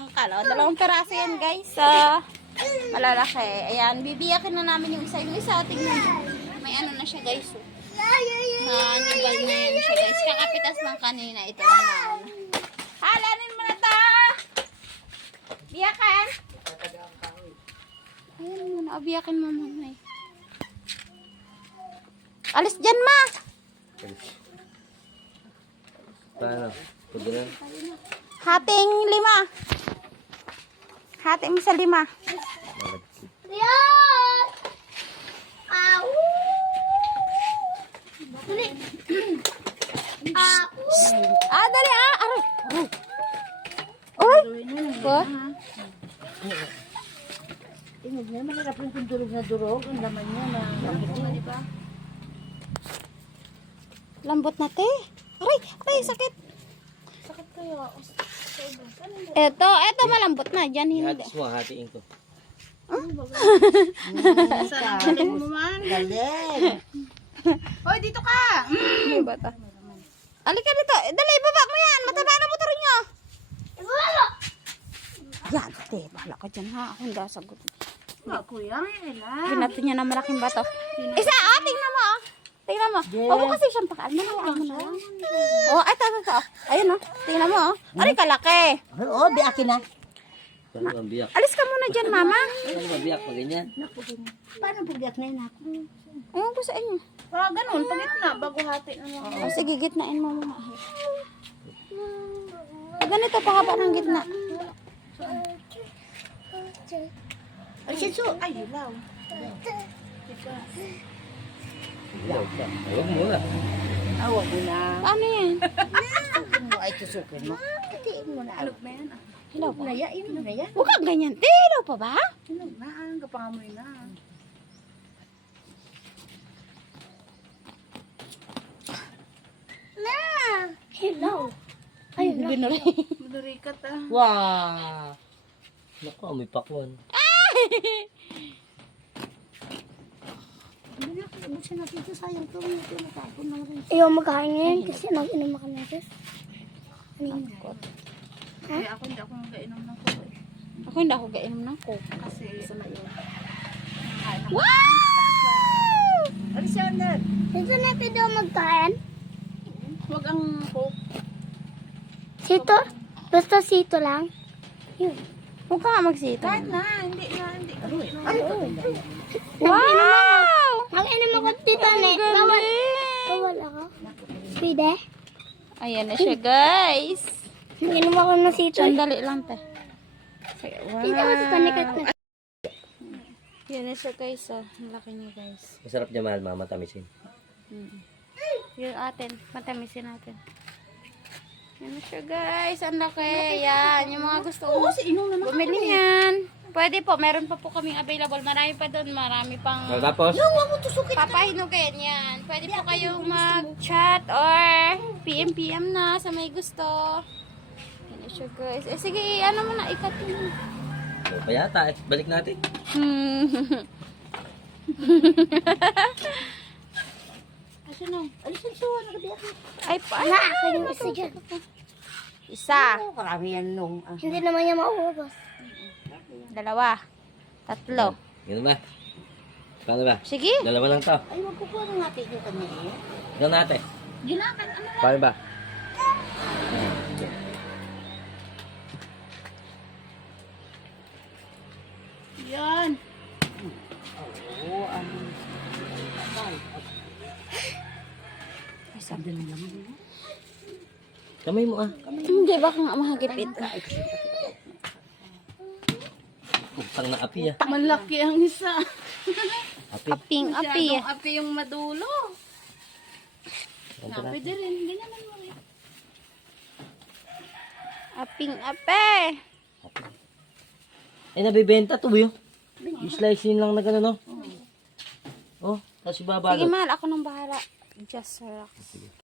tangkal. O, 2 peraso yan, guys. Malalaki. Ayan, bibiyakin na namin yung isa. Yung isa, tingnan nyo. May ano na siya, guys. Nanigal na yan siya, guys. Kakapitas lang kanina. Ito na. Halanin mo na to! Biyakan! Ayan muna. Biyakin mo muna. Alis dyan, ma! Paano? Pwede na? Hating 5. Hating mo sa 5. Yan! Au! Dali. Au! Dali, aray. Uy! Ba? Tingnan niya, mahirap yung durog na durog. Ang laman niya na di ba? Lambot na, te. Aray, sakit. Sakit kayo. Ito malambot na. Diyan hindi. Ihatis mo, hatiin ko. Galing mo man. Galing. Hoy, dito ka. May bata. Alika dito. Dali, baba mo yan. Mataba na motor nyo. Wala! Yan, te. Bahala ka dyan, ha. Ako hindi sagot. Kuya, Ella. Ginatin niya ng malaking bato. Isa, tingnan mo, Tingnan mo. Huwag mo kasi siyang pakaan. Manayaan mo na lang. Ito. Ayun, tingnan mo, Aray, kalaki. Oo, di akin na. Paano ang biyak? Alis ka muna dyan, mama. Paano ba biyak pag ganyan? Paano pagbiyak na yun ako? Ewan ko sa inyo. Ganun, pagit na, bago hati na lang. Sige, gitnain mo muna. Ganito, pahaba ng gitna. Ay, siya ay, ilaw. Ilaw ka. Huwag mo na. Awag mo na. Paano yan? Tusukin mo, ay tusukin mo. Katiin mo na. Alog na yan. Hilaw pa. Nayain mo na yan. Huwag kang ganyan. Hilaw pa ba? Alog na, kapangamoy na. Na! Hello! Ay, binulay. Madurikat Wow! Naku, may pakwan. Buksan natin ito, sayang ito. May tinatapon na rin. Ayaw magkain ngayon kasi nag-inom ako na sis. Kaya ako hindi ako nag-inom ng kuko. Ako hindi ako gainom ng coke. Kasi sama yun. Wow! Alexander, Dito na pwede magkain. huwag ang coke. Sito? Basta sito lang. Yun. Huwag ka nga magsita. Kahit na, hindi. Wow! Mag-inom ako dito na. Bawal. Bawal ako. Pwede? Ayan na siya, guys. Mag-inom ako ng sito. Sandali lang, te. Wow. Dito ako sa panikat na. Yan na siya, guys. Ang laki niya, guys. Masarap niya, mahal, mama, tamisin. Yung atin. Matamisin natin. Yan na siya, guys. Ang laki. Yan. Yung mga gusto ko. Bumili yan. Pwede po. Meron pa po kaming available. Marami pa doon. Marami pang Tapos? papahinugin. Yan. Pwede po kayong mag-chat or PM na sa may gusto. Yan na siya, guys. Sige, ano mo na. Ikat mo. Ano pa yata? Balik natin. Asan na? Alisan siya, nagabiyak na. Ay, Wala, ako yung isa dyan. Isa. Karami yan nung. Hindi naman niya maubos. 2. 3. Ganun ba? Paano ba? Sige. Dalawa lang to. Ay, magkukuha na natin yung kanya eh. Ganun natin. Ginakan, ano? Paano ba? Yan. Kamay mo ah. Hindi ba kang mahagipit? Putang na api ah. Malaki ang isa. Api. Aping api. Masyadong api yung madulo. Ganito na. Pwede rin, hindi naman mo rin. Aping ape. Eh, nabibenta to yun. Yung slicing lang na gano'n, no? Oh, tapos Sige, ibabalot. mahal. Ako nang bahala. Just relax.